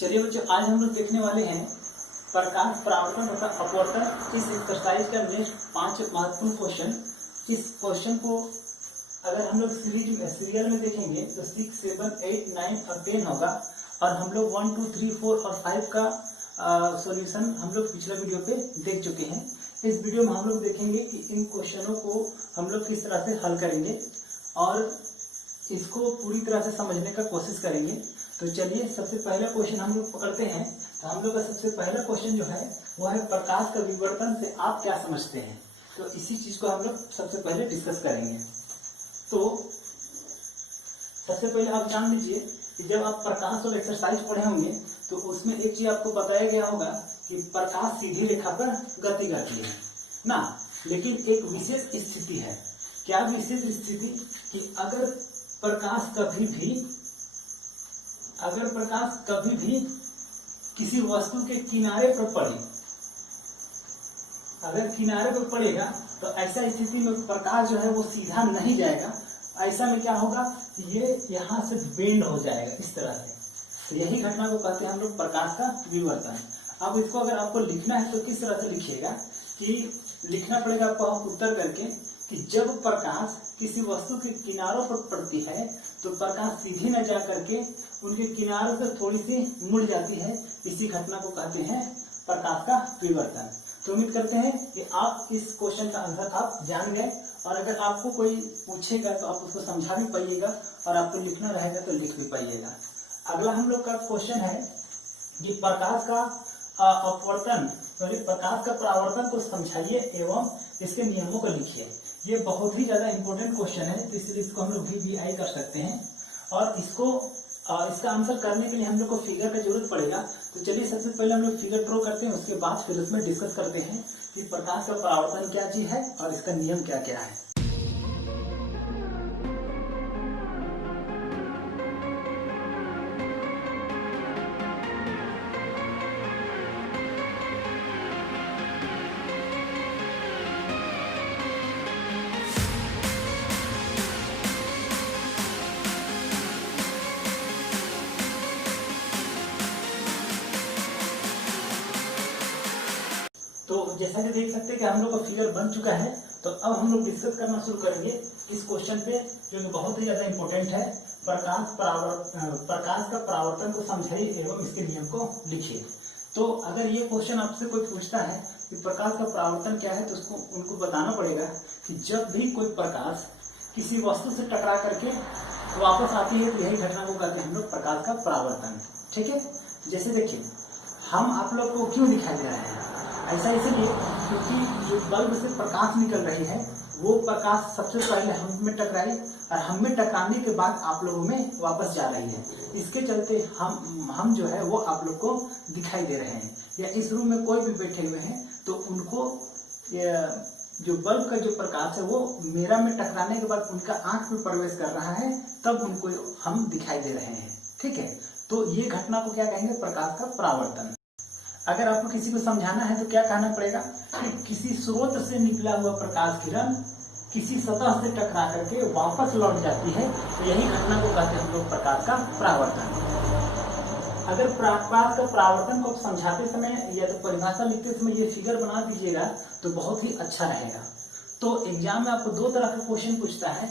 चलिए बच्चों, आज हम लोग देखने वाले हैं प्रकाश परावर्तन तथा अपवर्तन। इस एक्सरसाइज का नेक्स्ट 5 महत्वपूर्ण क्वेश्चन। इस क्वेश्चन को अगर हम लोग सीरियल में देखेंगे तो 6, 7, 8, 9 और 10 होगा, और हम लोग 1, 2, 3, 4 और 5 का सॉल्यूशन हम लोग पिछले वीडियो पे देख चुके हैं। इस वीडियो में हम लोग देखेंगे कि इन क्वेश्चनों को हम लोग किस तरह से हल करेंगे और इसको पूरी तरह से समझने का कोशिश करेंगे। तो चलिए सबसे पहला क्वेश्चन हम लोग पकड़ते हैं। तो हम लोग का सबसे पहला क्वेश्चन जो है वो है प्रकाश का विवर्तन से आप क्या समझते हैं। तो इसी चीज को हम लोग सबसे पहले डिस्कस करेंगे। तो सबसे पहले आप जान लीजिए कि जब आप प्रकाश और एक्सरसाइज पढ़े होंगे तो उसमें एक चीज आपको बताया गया होगा कि प्रकाश सीधी रेखा पर गति करती है ना, लेकिन एक विशेष स्थिति है। क्या विशेष स्थिति? कि अगर प्रकाश कभी भी किसी वस्तु के किनारे पर पड़े, अगर किनारे पर पड़ेगा तो ऐसा स्थिति में प्रकाश जो है वो सीधा नहीं जाएगा। ऐसा में क्या होगा, ये यहाँ से बेंड हो जाएगा इस तरह से। तो यही घटना को कहते हैं हम लोग प्रकाश का विवर्तन। अब इसको अगर आपको लिखना है तो किस तरह से लिखिएगा कि लिखना पड़ेगा आपको उत्तर करके कि जब प्रकाश किसी वस्तु के किनारों पर पड़ती है तो प्रकाश सीधी न जा करके उनके किनारों से थोड़ी सी मुड़ जाती है। इसी घटना को कहते हैं प्रकाश का विवर्तन। तो उम्मीद करते हैं कि आप इस क्वेश्चन का आंसर आप जान गए, और अगर आपको कोई पूछेगा तो आप उसको समझा भी पाइएगा और आपको लिखना रहेगा तो लिख भी पाइएगा। अगला हम लोग का क्वेश्चन है कि प्रकाश का अपवर्तन, प्रकाश का परावर्तन को समझाइए एवं इसके नियमों को लिखिए। ये बहुत ही ज्यादा इंपॉर्टेंट क्वेश्चन है, तो इसलिए इसको हम लोग VBI कर सकते हैं। और इसका आंसर करने के लिए हम लोग को फिगर की जरूरत पड़ेगा। तो चलिए सबसे पहले हम लोग फिगर ड्रॉ करते हैं, उसके बाद फिर उसमें डिस्कस करते हैं कि प्रकाश का परावर्तन क्या चीज है और इसका नियम क्या क्या है। तो जैसा कि देख सकते हैं कि हम लोग का फिगर बन चुका है। तो अब हम लोग डिस्कस करना शुरू करेंगे इस क्वेश्चन पे, जो कि बहुत ही ज्यादा इंपॉर्टेंट है। प्रकाश का परावर्तन को समझाइए एवं इसके नियम को लिखिए। तो अगर ये क्वेश्चन आपसे कोई पूछता है कि प्रकाश का परावर्तन क्या है, तो उनको बताना पड़ेगा कि जब भी कोई प्रकाश किसी वस्तु से टकरा करके वापस आती है तो यही घटना को कहते हैं हम लोग प्रकाश का परावर्तन। ठीक है, जैसे देखिए हम आप लोग को क्यों दिखाई दे रहे हैं, ऐसा इसलिए क्योंकि जो बल्ब से प्रकाश निकल रही है वो प्रकाश सबसे पहले हम में टकराई और हम में टकराने के बाद आप लोगों में वापस जा रही है। इसके चलते हम जो है वो आप लोग को दिखाई दे रहे हैं। या इस रूम में कोई भी बैठे हुए हैं तो उनको जो बल्ब का जो प्रकाश है वो मेरा में टकराने के बाद उनका आंख में प्रवेश कर रहा है, तब उनको हम दिखाई दे रहे हैं। ठीक है, तो ये घटना को क्या कहेंगे, प्रकाश का परावर्तन। अगर आपको किसी को समझाना है तो क्या कहना पड़ेगा कि किसी स्रोत से निकला हुआ प्रकाश किरण किसी सतह से टकरा करके वापस लौट जाती है, तो यही घटना को कहते हैं हम लोग प्रकाश का परावर्तन। अगर प्रकाश का परावर्तन को समझाते समय या तो परिभाषा लिखते समय ये फिगर बना दीजिएगा तो बहुत ही अच्छा रहेगा। तो एग्जाम में आपको 2 तरह का क्वेश्चन पूछता है।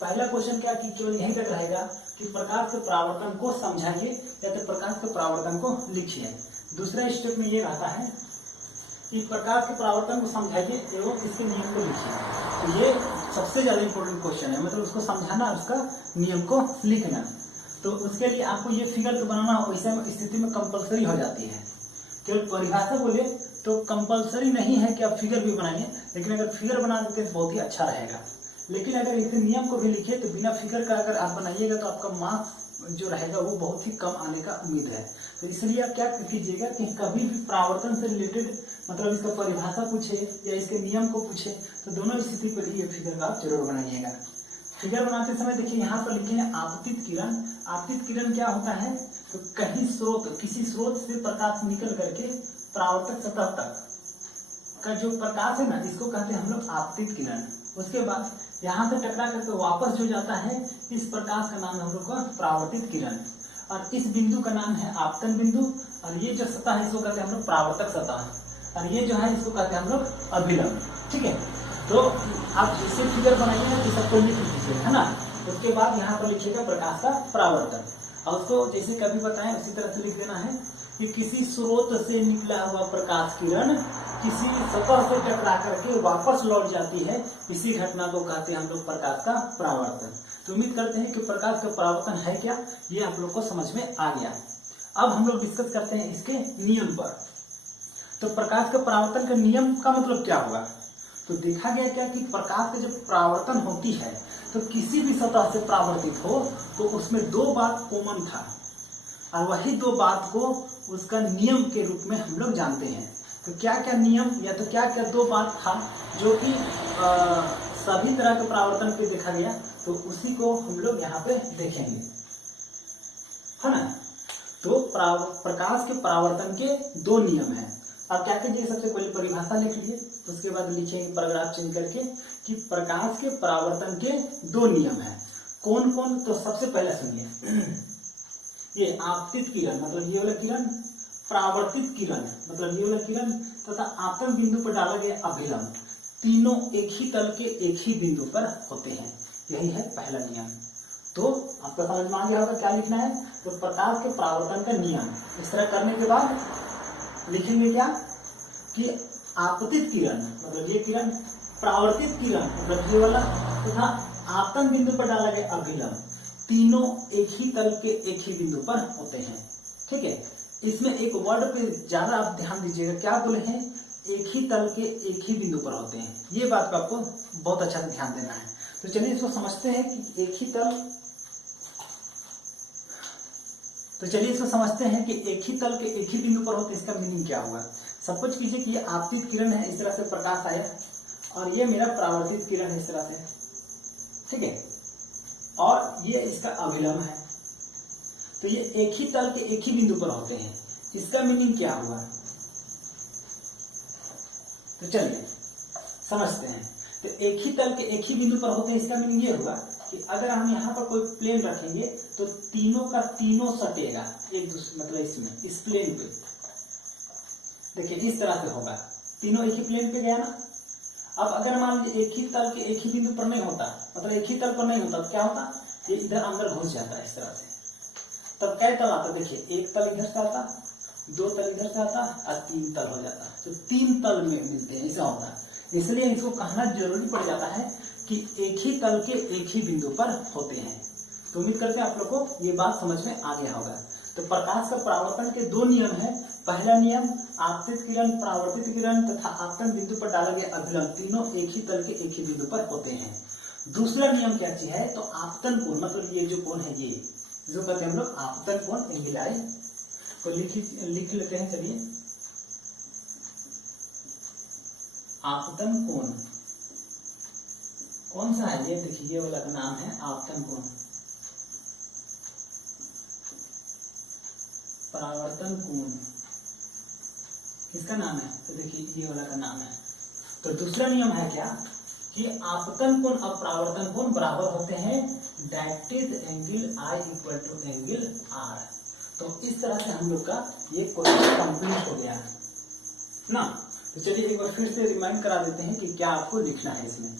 पहला क्वेश्चन क्या कि केवल यहीं तक रहेगा कि प्रकाश के परावर्तन को समझाइए या तो प्रकाश के परावर्तन को लिखिए। दूसरा स्टेप में ये रहता है कि प्रकाश के परावर्तन को समझाइए एवं इसके नियम को लिखिए। तो ये सबसे ज्यादा इंपॉर्टेंट क्वेश्चन है, मतलब उसको समझाना, उसका नियम को लिखना। तो उसके लिए आपको ये फिगर तो बनाना वैसे स्थिति में कंपलसरी हो जाती है। केवल परिभाषा बोले तो कंपलसरी नहीं है कि आप फिगर भी बनाइए, लेकिन अगर फिगर बना देते तो बहुत ही अच्छा रहेगा। लेकिन अगर इसके नियम को भी लिखिए तो बिना फिगर का अगर आप बनाइएगा तो आपका मार्क्स जो रहेगा वो बहुत ही कम आने का उम्मीद है। तो इसलिए आप क्या कीजिएगा कि कभी भी परावर्तन से रिलेटेड मतलब इसका परिभाषा पूछे या इसके नियम को पूछे तो दोनों स्थिति पर ही ये फिगर का आप जरूर बनाइएगा। फिगर बनाते समय देखिए यहाँ पर लिखे हैं आपतित किरण। आपतित किरण क्या होता है, तो किसी स्रोत से प्रकाश निकल करके परावर्तक सतह तक का जो प्रकाश है ना, इसको कहते हैं हम लोग आपतित किरण। उसके बाद यहाँ से टकरा करके वापस जो जाता है इस प्रकाश का नाम हम लोग का परावर्तित किरण। और इस बिंदु का नाम है आपतन बिंदु, और ये जो सतह है इसको कहते हैं हम लोग परावर्तक सतह, और ये जो है इसको कहते हैं हम लोग अभिलंब। ठीक है, तो आप इससे फिगर बनाइए, इस सबको लिख लीजिए, है ना। उसके बाद यहाँ पर लिखिएगा प्रकाश का परावर्तन, और उसको जैसे कभी बताएं उसी तरह से लिख देना है कि किसी स्रोत से निकला हुआ प्रकाश किरण किसी सतह से टकरा करके वापस लौट जाती है, इसी घटना को कहते हैं हम लोग प्रकाश का परावर्तन। तो उम्मीद करते हैं कि प्रकाश का परावर्तन है क्या, ये आप लोग को समझ में आ गया। अब हम लोग डिस्कस करते हैं इसके नियम पर। तो प्रकाश का परावर्तन का नियम का मतलब क्या होगा, तो देखा गया क्या कि प्रकाश का जब परावर्तन होती है तो किसी भी सतह से परावर्तित हो तो उसमें दो बात कॉमन था, और वही दो बात को उसका नियम के रूप में हम लोग जानते हैं। तो क्या क्या नियम या तो क्या क्या दो बात था जो कि सभी तरह के परावर्तन पे देखा गया, तो उसी को हम लोग यहाँ पे देखेंगे, है ना। तो प्रकाश के परावर्तन के दो नियम हैं। अब क्या कीजिए, सबसे पहले परिभाषा लिख लीजिए, उसके बाद लिखेंगे पैराग्राफ चेंज करके कि प्रकाश के परावर्तन के दो नियम हैं। कौन कौन, तो सबसे पहले सुनिए, ये आपतित किरण मतलब ये वाला किरण, परावर्तित किरण मतलब ये वाला किरण, तथा आपतन बिंदु पर डाला गया अभिलंब, तीनों एक ही तल के एक ही बिंदु पर होते हैं। यही है पहला नियम। तो आपको समझ में आ गया होगा क्या लिखना है। तो प्रकाश के परावर्तन का नियम, इस तरह करने के बाद लिखेंगे क्या कि आपतित किरण मतलब ये किरण, परावर्तित किरण मतलब ये वाला, तथा आपतन बिंदु पर डाला गया अभिलंब, तीनों एक ही तल के एक ही बिंदु पर होते हैं। ठीक है, इसमें एक वर्ड पे ज्यादा आप ध्यान दीजिएगा, क्या बोले हैं, एक ही तल के एक ही बिंदु पर होते हैं। ये बात को आपको बहुत अच्छा ध्यान देना है। तो चलिए इसको समझते हैं कि एक ही तल, तो चलिए इसको समझते हैं कि एक ही तल के एक ही बिंदु पर होते, इसका मीनिंग क्या होगा। सब कुछ कीजिए कि ये आपतित किरण है, इस तरह से प्रकाश आया, और ये मेरा परावर्तित किरण है इस तरह से, ठीक है, और ये इसका अभिलंब है। तो ये एक ही तल के एक ही बिंदु पर होते हैं, इसका मीनिंग क्या हुआ। तो चलिए समझते हैं। तो एक ही तल के एक ही बिंदु पर होते हैं, इसका मीनिंग ये हुआ कि अगर हम यहाँ पर कोई प्लेन रखेंगे तो तीनों का तीनों सटेगा एक दूसरे, मतलब इसमें इस प्लेन पे देखिए इस तरह से होगा, तीनों एक ही प्लेन पे गया ना। अब अगर मान लीजिए एक ही तल के एक ही बिंदु पर नहीं होता, मतलब एक ही तल पर नहीं होता, तो क्या होता, ये इधर अंदर घुस जाता है इस तरह से। तब क्या तल आता, देखिए एक तल इधर से आता, दो तल इधर से आता, और तीन तल हो जाता। तो तीन तल में मिलते हैं, ऐसा होता है। इसलिए इसको कहना जरूरी पड़ जाता है कि एक ही तल के एक ही बिंदु पर होते हैं। तो उम्मीद करते हैं आप लोग को ये बात समझ में आ गया होगा। तो प्रकाश का परावर्तन के दो नियम हैं। पहला नियम, आपतित किरण, परावर्तित किरण तथा आपतन बिंदु पर डाला गया अभिलंब, तीनों एक ही तल के एक ही बिंदु पर होते हैं। दूसरा नियम क्या चीज है, तो आपतन कोण, मतलब ये जो कोण है, ये जो कहते हैं हम लोग आपतन कोण, एंगुलर, तो लिख लेते हैं। चलिए, आपतन कोण कौन सा है, ये देखिए ये वाला का नाम है आपतन कोण। परावर्तन कोण किसका नाम है, तो देखिए ये वाला का नाम है। तो दूसरा नियम है क्या कि आपतन कोण और परावर्तन कोण बराबर होते हैं, that is angle I equal to angle R. तो इस तरह से हम लोग का ये क्वेश्चन कंप्लीट हो गया ना। तो चलिए एक बार फिर से रिमाइंड करा देते हैं कि क्या आपको लिखना है इसमें।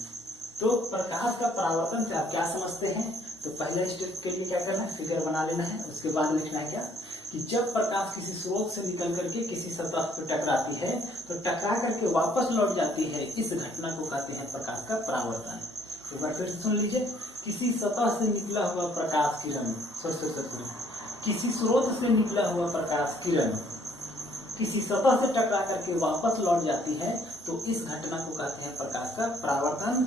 तो प्रकाश का परावर्तन से आप क्या समझते हैं, तो पहले स्टेप के लिए क्या करना है, फिगर बना लेना है। उसके बाद लिखना है क्या कि जब प्रकाश किसी स्रोत से निकल करके किसी सतह पर टकराती है तो टकरा करके वापस लौट जाती है, इस घटना को कहते हैं प्रकाश का परावर्तन। एक बार फिर सुन लीजिए, किसी सतह से निकला हुआ प्रकाश किरण, किसी स्रोत से निकला हुआ प्रकाश किरण किसी सतह से टकरा करके वापस लौट जाती है, तो इस घटना को कहते हैं प्रकाश का परावर्तन।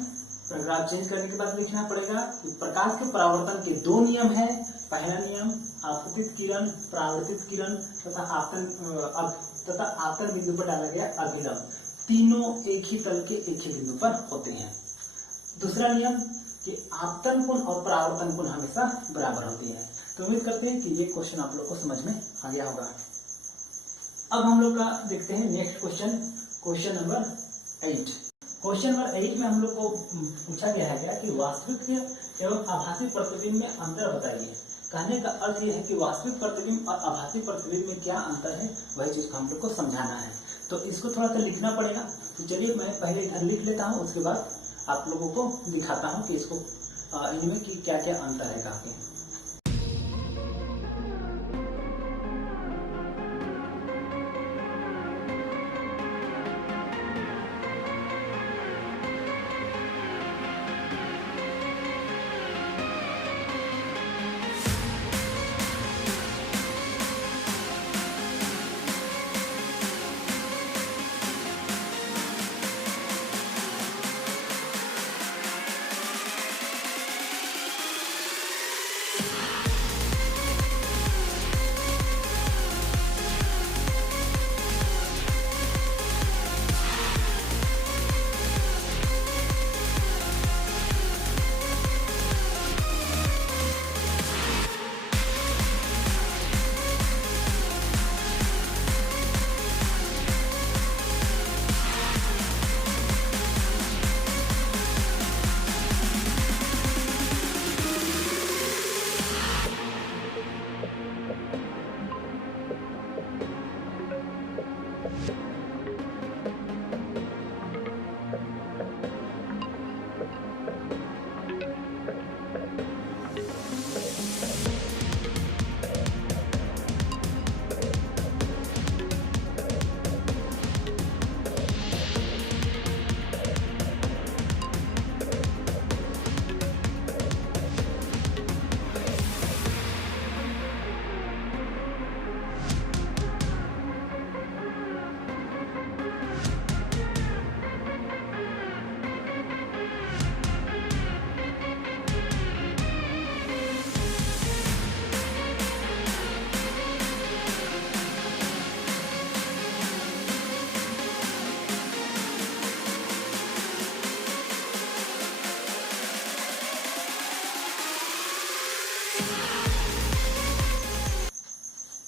पैराग्राफ चेंज करने के बाद लिखना पड़ेगा कि प्रकाश के परावर्तन के दो नियम हैं। पहला नियम, आपतित किरण, परावर्तित किरण तथा आपतन बिंदु पर डाला गया अभिलंब, तीनों एक ही तल के एक ही बिंदु पर होते हैं। दूसरा नियम कि आपतन कोण और परावर्तन कोण हमेशा बराबर होती है। तो उम्मीद करते हैं कि ये क्वेश्चन आप लोग को समझ में आ गया होगा। अब हम लोग का देखते हैं next question, question number 8। Question number 8 में हम लोग को पूछा गया है क्या कि वास्तविक एवं आभासी प्रतिबिंब में अंतर बताइए। कहने का अर्थ यह है कि वास्तविक प्रतिबिंब और आभासी प्रतिबिंब में क्या अंतर है, वही चीज को हम लोग को समझाना है। तो इसको थोड़ा सा लिखना पड़ेगा। तो चलिए मैं पहले इधर लिख लेता हूँ, उसके बाद आप लोगों को दिखाता हूँ कि इसको इनमें की क्या क्या अंतर है कहाँ पे।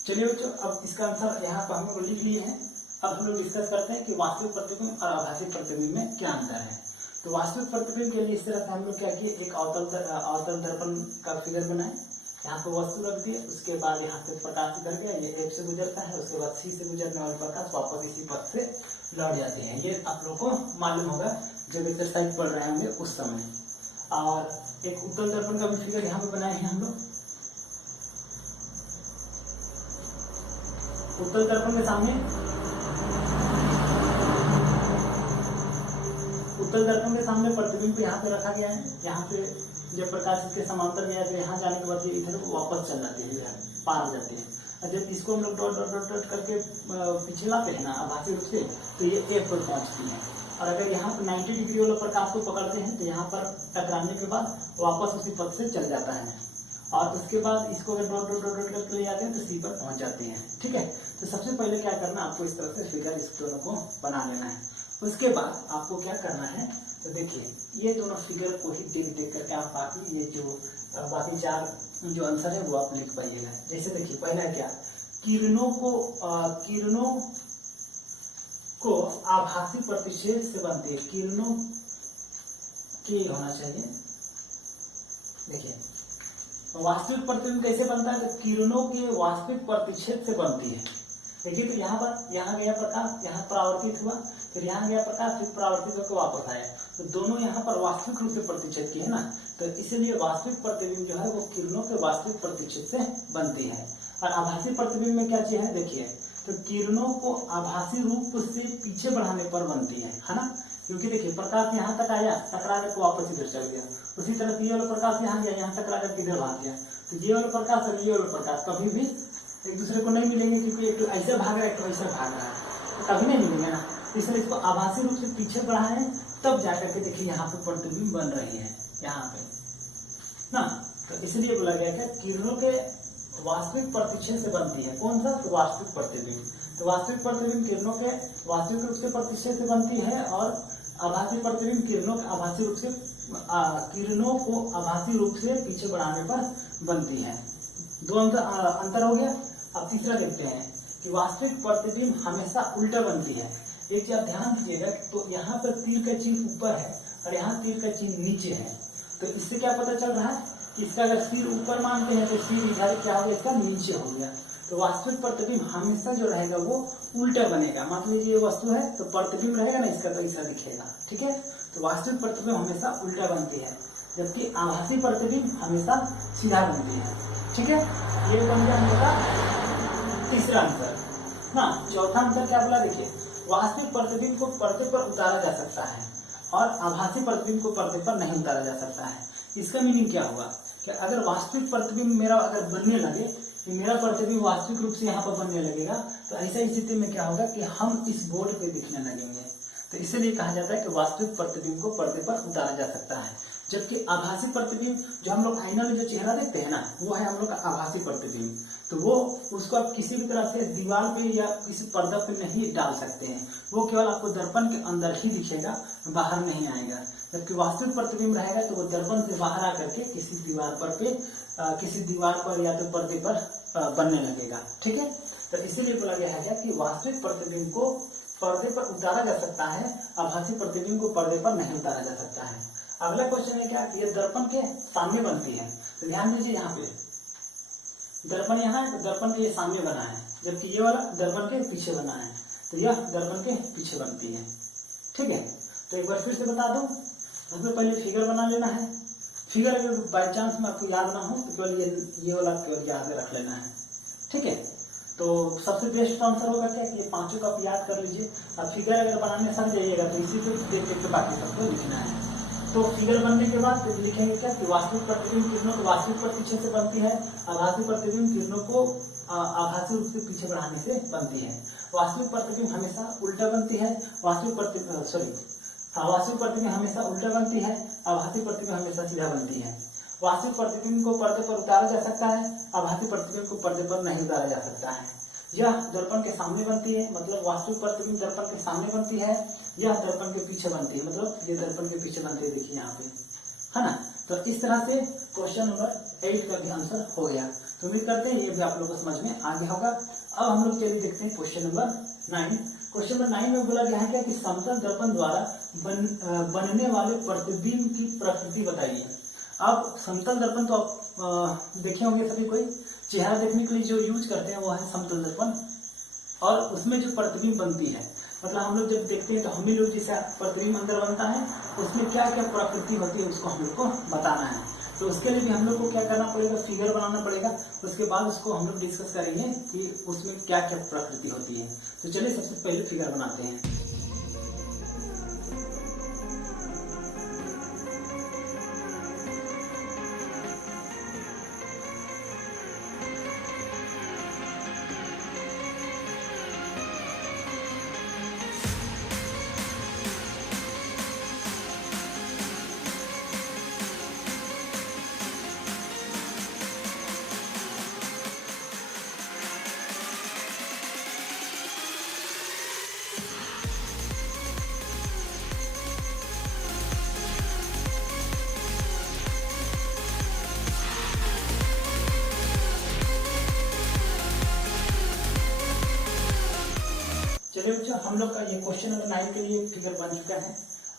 चलिए बच्चों, अब इसका आंसर यहाँ पर हम लोग लिख लिए हैं। अब हम लोग डिस्कस करते हैं कि वास्तविक प्रतिबिंब और आभासी प्रतिबिंब में क्या अंतर है। तो वास्तविक प्रतिबिंब के लिए इस तरह से हम लोग क्या किए, एक अवतल दर्पण का फिगर बनाए। यहाँ पे वस्तु रख दिए, उसके बाद यहाँ से प्रकाश इधर गया, ये F से गुजरता है, उसके बाद C से गुजरने वाले प्रकाश वापस इसी पथ से लौट जाते हैं। ये आप लोग को मालूम होगा जब एक्सरसाइज पढ़ रहे होंगे उस समय। और एक उत्तल दर्पण का भी फिगर यहाँ पे बनाए हैं हम लोग। उत्तल दर्पण के सामने प्रतिबिंब को यहाँ पे रखा गया है। यहाँ पे जब प्रकाश इसके समांतर गया तो यहाँ जाने के बाद ये इधर वापस चल जाते हैं, पार हो जाते हैं। और जब इसको हम लोग डॉट डॉट डॉट डॉट करके पीछे लाते हैं ना आभासी रूप से, तो ये F पर पहुंचती है। और अगर यहाँ पर 90 डिग्री वाला प्रकाश को पकड़ते हैं तो यहाँ पर टकराने के बाद वापस उसी पथ से चल जाता है। और उसके बाद इसको अगर डॉट डॉट डॉट करके ले जाते हैं तो C पर पहुंच जाते हैं। ठीक है, तो सबसे पहले क्या करना, आपको इस तरह से फिगर इस दोनों को बना लेना है। उसके बाद आपको क्या करना है, तो देखिए ये दोनों फिगर को ही देख करके आप बाकी ये जो बाकी चार जो आंसर है वो आप लिख पाइएगा। जैसे देखिए पहला क्या, किरणों को आभासी प्रतिच्छेद से बनती है। किरणों के होना चाहिए। देखिए वास्तविक प्रतिबिंब कैसे बनता है, तो किरणों के वास्तविक प्रतिच्छेद से बनती है। देखिए तो यहाँ गया प्रकाश, यहाँ परावर्तित हुआ, फिर यहाँ गया प्रकाश, फिर परावर्तित होकर वापस आया, तो दोनों यहाँ पर वास्तविक रूप से प्रतिच्छेद की है ना। तो इसीलिए वास्तविक प्रतिबिंब जो है वो किरणों के वास्तविक प्रतिच्छेद से बनती है। और आभासी प्रतिबिंब में क्या चीज है, देखिए तो किरणों को आभासी रूप से पीछे बढ़ाने पर बनती है ना। क्योंकि देखिए प्रकाश यहाँ तक आया, टकरा कर वापस इधर चल गया। उसी तरह ये वाला प्रकाश यहाँ गया, यहाँ टकरा कर इधर भाग गया। तो ये वाला प्रकाश और ये वाला प्रकाश कभी भी एक दूसरे को नहीं मिलेंगे, क्योंकि एक तो ऐसे भाग रहा है, एक तो ऐसे भाग रहा है, तो कभी नहीं मिलेंगे ना। इसलिए इसको आभासी रूप से पीछे बढ़ाए, तब जाकर के देखिए यहाँ पे प्रतिबिंब बन रही है यहाँ पे ना। तो इसलिए बोला गया कि किरणों के वास्तविक प्रतिच्छेद से बनती है। कौन सा, तो वास्तविक प्रतिबिंब। तो वास्तविक प्रतिबिंब किरणों के वास्तविक रूप से प्रतिच्छेद से बनती है, और आभासी प्रतिबिंब किरणों को आभासी रूप से पीछे बढ़ाने पर बनती है। दो अंतर हो गया। अब तीसरा देखते हैं कि वास्तविक प्रतिबिंब हमेशा उल्टा बनती है। एक चीज आप ध्यान दीजिएगा, तो यहाँ पर तीर का चिन्ह ऊपर है और यहाँ तीर का चिन्ह नीचे है। तो इससे क्या पता चल रहा है इसका अगर सिर ऊपर मानते हैं तो सिर इधर क्या होगा, इसका नीचे हो गया। तो वास्तविक प्रतिबिंब हमेशा जो रहेगा वो उल्टा बनेगा। मान लीजिए ये वस्तु है तो प्रतिबिंब रहेगा ना इसका, तो ऐसा दिखेगा। ठीक है, तो वास्तविक प्रतिबिंब हमेशा उल्टा बनती है, जबकि आभासी प्रतिबिंब हमेशा सीधा बनती है। ठीक है, ये बन गया हमारा तीसरा आंसर ना। चौथा आंसर क्या बोला, देखिए वास्तविक प्रतिबिंब को पर्दे पर उतारा जा सकता है और आभासी प्रतिबिंब को पर्दे पर नहीं उतारा जा सकता है। इसका मीनिंग क्या हुआ कि अगर वास्तविक प्रतिबिंब मेरा अगर बनने लगे कि मेरा प्रतिबिंब वास्तविक रूप से यहाँ पर बनने लगेगा, तो ऐसा स्थिति में क्या होगा कि हम इस बोर्ड पे दिखने लगेंगे। तो इसीलिए कहा जाता है कि वास्तविक प्रतिबिंब को पर्दे पर उतारा जा सकता है, जबकि आभासी प्रतिबिंब जो हम लोग आईना में जो चेहरा देखते हैं ना, वो है हम लोग का आभासी प्रतिबिंब। तो वो उसको आप किसी भी तरह से दीवार पे या किसी पर्दा पे नहीं डाल सकते हैं, वो केवल आपको दर्पण के अंदर ही दिखेगा, बाहर नहीं आएगा। जबकि वास्तविक प्रतिबिंब रहेगा तो वो दर्पण से बाहर आकर के किसी दीवार पर या तो पर्दे पर बनने लगेगा। ठीक है, तो इसीलिए बोला गया है क्या कि वास्तविक प्रतिबिंब को पर्दे पर उतारा जा सकता है, आभासी प्रतिबिंब को पर्दे पर नहीं उतारा जा सकता है। अगला क्वेश्चन है क्या, ये दर्पण के सामने बनती है। तो ध्यान दीजिए, यहाँ पे दर्पण यहाँ है तो दर्पण के सामने बना है, जबकि ये वाला दर्पण के पीछे बना है, तो यह दर्पण के पीछे बनती है। ठीक है, तो एक बार फिर से बता दूं, उसमें पहले फिगर बना लेना है। फिगर अगर बाई चांस में आपको याद ना हो तो केवल ये वाला केवल याद रख लेना है। ठीक है, तो सबसे बेस्ट आंसर होगा क्या कि ये पांचों का आप याद कर लीजिए। अब फिगर अगर बनाने सक जाइएगा तो इसी को देख के बाकी सबको लिखना है। तो फिगर बनने के बाद लिखेंगे क्या कि वास्तविक प्रतिबिंब किरणों को वास्तविक पर पीछे से बनती है, आभासी प्रतिबिंब किरणों को आभासी रूप से पीछे बढ़ाने से बनती है। वास्तविक प्रतिबिंब हमेशा उल्टा बनती है, वास्तविक प्रतिबिंब हमेशा उल्टा बनती है, आभासी प्रतिबिंब हमेशा सीधा बनती है। वास्तविक प्रतिबिंब को पर्दे पर उतारा जा सकता है, आभासी प्रतिबिंब को पर्दे पर नहीं उतारा जा सकता है। यह दर्पण के सामने बनती है, मतलब वास्तविक प्रतिबिंब दर्पण के सामने बनती है, यह दर्पण के पीछे बनती है, मतलब ये दर्पण के पीछे बनती है, देखिए यहाँ पे, है ना। तो इस तरह से क्वेश्चन नंबर 8 का भी आंसर हो गया। तो उम्मीद करते हैं ये भी आप लोगों को समझ में आ गया होगा। अब हम लोग चलिए देखते हैं क्वेश्चन नंबर 9। क्वेश्चन नंबर 9 में बोला गया है क्या कि समतल दर्पण द्वारा बनने वाले प्रतिबिंब की प्रकृति बताइए। अब समतल दर्पण तो आप देखे होंगे सभी, कोई चेहरा देखने के लिए जो यूज करते हैं वो है समतल दर्पण, और उसमें जो प्रतिबिंब बनती है, मतलब हम लोग जब देखते हैं तो हम ही लोग जैसे प्रतिबिंब अंदर बनता है, उसमें क्या क्या प्रकृति होती है उसको हम लोग को बताना है। तो उसके लिए भी हम लोग को क्या करना पड़ेगा, फिगर बनाना पड़ेगा। उसके बाद उसको हम लोग डिस्कस करेंगे कि उसमें क्या क्या प्रकृति होती है। तो चलिए सबसे पहले फिगर बनाते हैं। चलिए बच्चों, हम लोग का ये क्वेश्चन नंबर 9 के लिए फिगर बन चुका है।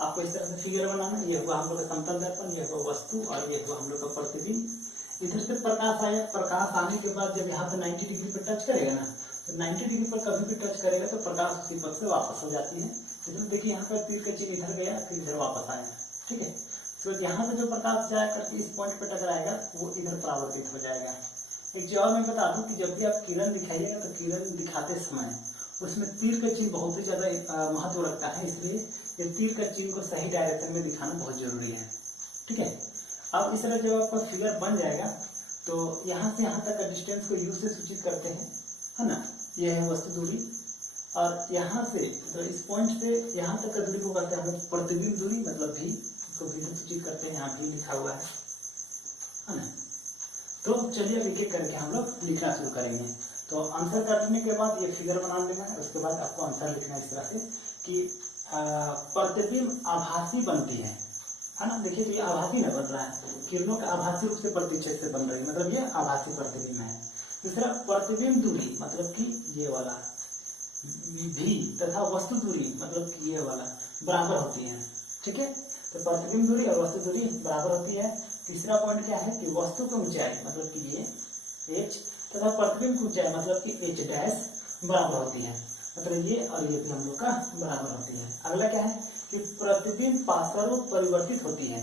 आपको इस तरह से फिगर बनाना। ये हुआ हम लोग का समतल दर्पण, ये हुआ वस्तु, और ये हुआ हम लोग का प्रतिबिंब। इधर से प्रकाश आया, प्रकाश आने के बाद जब यहाँ पे 90 डिग्री पर टच करेगा ना, तो 90 डिग्री पर कभी भी टच करेगा तो प्रकाश उसी पथ से वापस हो जाती है। तो देखिए यहाँ पर तीर का चिन्ह इधर गया, फिर इधर वापस आया। ठीक है, तो यहाँ से जो प्रकाश जाया करके इस पॉइंट पर टकराएगा वो इधर परावर्तित हो जाएगा। एक चीज और मैं बता दूं कि जब भी आप किरण दिखाइएगा तो किरण दिखाते समय उसमें तीर का चिन्ह बहुत ही ज्यादा महत्व रखता है, इसलिए ये तीर का चिन्ह को सही डायरेक्शन में दिखाना बहुत जरूरी है। ठीक है, अब इस तरह जब आपका फिगर बन जाएगा तो यहाँ से यहाँ तक का डिस्टेंस को यू से सूचित करते हैं, है ना। यह है वस्तु दूरी, और यहाँ से तो इस पॉइंट से यहाँ तक का दूरी को कहते हैं हम लोग प्रतिबिंब दूरी, मतलब भी, इसको भी से सूचित करते हैं, यहाँ भी लिखा हुआ है ना। तो चलिए अब एक एक करके हम लोग लिखना शुरू करेंगे। तो आंसर करने के बाद ये फिगर बना लेना है, उसके बाद आपको आंसर लिखना है इस तरह से कि प्रतिबिंब आभासी बनती है ना। देखिए तो ये आभासी न बन रहा है, किरणों का आभासी रूप से प्रतिच्छेद से बन रही है, मतलब ये आभासी प्रतिबिंब है। दूसरा प्रतिबिंब दूरी, मतलब कि ये वाला भी, तथा वस्तु दूरी, मतलब कि ये वाला बराबर होती है। ठीक है, तो प्रतिबिंब दूरी और वस्तु दूरी बराबर होती है। तीसरा पॉइंट क्या है कि वस्तु की ऊंचाई मतलब कि ये h तथा प्रतिबिंब की ऊंचाई मतलब कि h डैश बराबर होती है, मतलब ये और ये भी हम लोग का बराबर होती है। अगला क्या है कि प्रतिबिंब पार्श्व परिवर्तित होती है,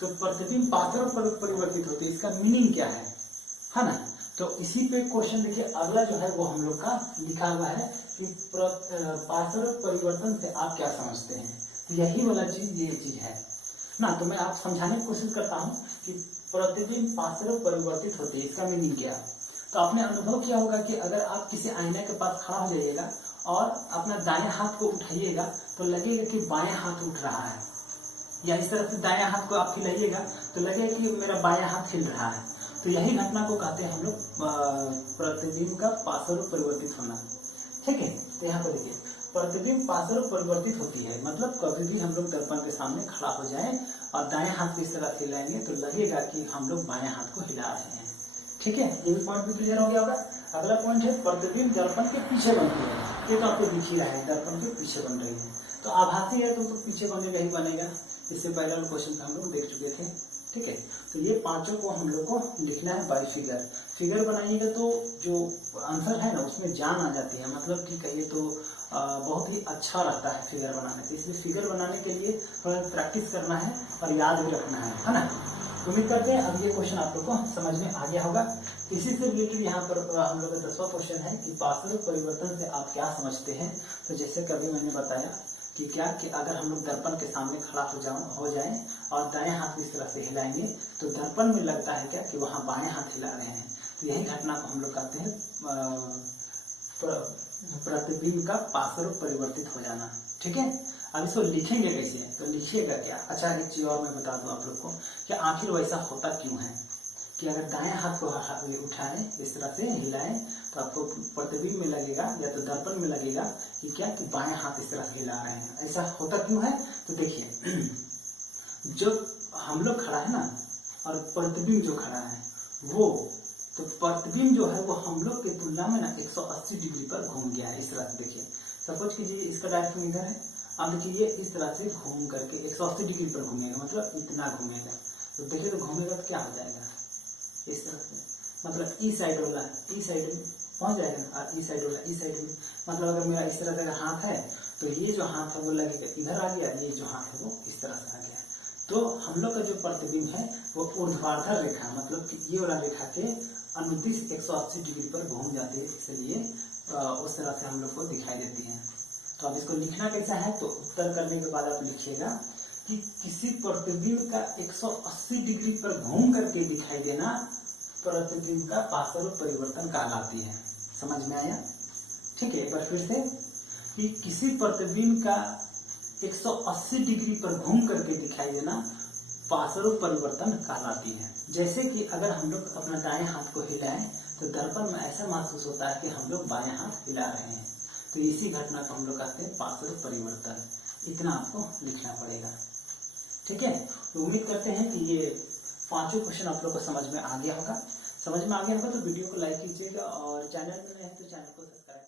तो प्रतिबिंब पार्श्व परिवर्तित होती है, इसका मीनिंग क्या है ना। तो इसी पे क्वेश्चन देखिए, अगला जो है वो हम लोग का लिखा हुआ है कि पार्श्व परिवर्तन से आप क्या समझते हैं, तो यही वाला चीज ये चीज है ना। तो मैं आप समझाने की कोशिश करता हूँ कि प्रतिबिंब पार्श्व परिवर्तित होते हैं, इसका मीनिंग क्या है। तो आपने अनुभव किया होगा कि अगर आप किसी आईने के पास खड़ा हो जाइएगा और अपना दाएं हाथ को उठाइएगा तो लगेगा कि बाएं हाथ उठ रहा है, या इस तरह से दाएं हाथ को आप हिलाइएगा तो लगेगा कि मेरा बायां हाथ हिल रहा है। तो यही घटना को कहते हैं हम लोग प्रतिबिंब का पार्श्व परिवर्तित होना। ठीक है, तो यहाँ पर देखिए प्रतिबिंब पार्श्व परिवर्तित होती है, मतलब कभी भी हम लोग दर्पण के सामने खड़ा हो जाएं और दाएं हाथ को इस तरह से हिलाएंगे तो लगेगा कि हम लोग बाएं हाथ को हिला रहे हैं। ठीक है, ये भी पॉइंट भी क्लियर हो गया होगा। अगला पॉइंट है प्रतिबिंब दर्पण के पीछे बनती है, ये तो आपको दिख ही रहा है दर्पण के पीछे बन रही है, तो आभासी है तो पीछे बनेगा ही बनेगा, इससे पहले वाले क्वेश्चन हम लोग देख चुके थे। ठीक है, तो ये पांचों को हम लोग को लिखना है बाय फिगर। फिगर बनाइएगा तो जो आंसर है ना उसमें जान आ जाती है, मतलब कि कहिए तो बहुत ही अच्छा रहता है फिगर बनाने के, इसलिए फिगर बनाने के लिए थोड़ा प्रैक्टिस करना है और याद भी रखना है ना। उम्मीद करते हैं अब ये क्वेश्चन आप लोग को समझ में आ गया होगा। इसी से रिलेटेड यहाँ पर हम लोग का 10वां क्वेश्चन है कि पार्श्व परिवर्तन से आप क्या समझते हैं। तो जैसे कभी मैंने बताया कि क्या कि अगर हम लोग दर्पण के सामने खड़ा हो जाएं और दाएं हाथ इस तरह से हिलाएंगे तो दर्पण में लगता है क्या कि वहाँ बाएं हाथ हिला रहे हैं, तो यही घटना को हम लोग कहते हैं प्रतिबिंब का पार्श्व परिवर्तित हो जाना। ठीक है, अब इसको लिखेंगे कैसे, तो लिखिएगा क्या। अच्छा एक चीज और मैं बता दूं आप लोग को कि आखिर वैसा होता क्यों है कि अगर दाएं हाथ को उठाएं इस तरह से हिलाएं तो आपको प्रतिबिंब में लगेगा या तो दर्पण में लगेगा कि क्या कि बाएं हाथ इस तरह से हिला रहे हैं। ऐसा होता क्यों है, तो देखिए जब हम लोग खड़ा है ना और प्रतिबिंब जो खड़ा है वो, तो प्रतिबिंब जो है वो हम लोग की तुलना में ना 180 डिग्री पर घूम गया है। इस तरह से देखिए, सपोज कीजिए इसका डायरेक्शन इधर है, अब देखिए ये इस तरह से घूम करके 180 डिग्री पर घूमेगा, मतलब इतना घूमेगा, तो देखिए तो घूमेगा तो क्या हो जाएगा इस तरह से, मतलब ई साइड वाला ई साइड में पहुंच जाएगा ना, और ई साइड वाला ई साइड में, मतलब अगर मेरा इस तरह का हाथ है तो ये जो हाथ है वो लगेगा इधर आ गया, ये जो हाथ है वो इस तरह से आ गया। तो हम लोग का जो प्रतिबिंब है वो ऊर्ध्वाधर रेखा, मतलब कि ये वाला रेखा के अनुदिश 180 डिग्री पर घूम जाती है, इसलिए उस तरह से हम लोग को दिखाई देती है। तो अब इसको लिखना कैसा है, तो उत्तर करने के बाद आप लिखिएगा कि किसी प्रतिबिंब का 180 डिग्री पर घूम करके दिखाई देना प्रतिबिंब का पार्श्व परिवर्तन कहलाती है। समझ में आया? ठीक है, एक बार फिर से कि किसी प्रतिबिंब का 180 डिग्री पर घूम करके दिखाई देना पार्श्व परिवर्तन कहलाती है। जैसे कि अगर हम लोग अपना दाएं हाथ को हिलाएं तो दर्पण में ऐसा महसूस होता है कि हम लोग बाएं हाथ हिला रहे हैं, तो इसी घटना को हम लोग कहते हैं पार्श्व परिवर्तन। इतना आपको लिखना पड़ेगा। ठीक है, तो उम्मीद करते हैं कि ये पांचों क्वेश्चन आप लोग को समझ में आ गया होगा। समझ में आ गया होगा तो वीडियो को लाइक कीजिएगा और चैनल में नए हैं तो चैनल को सब्सक्राइब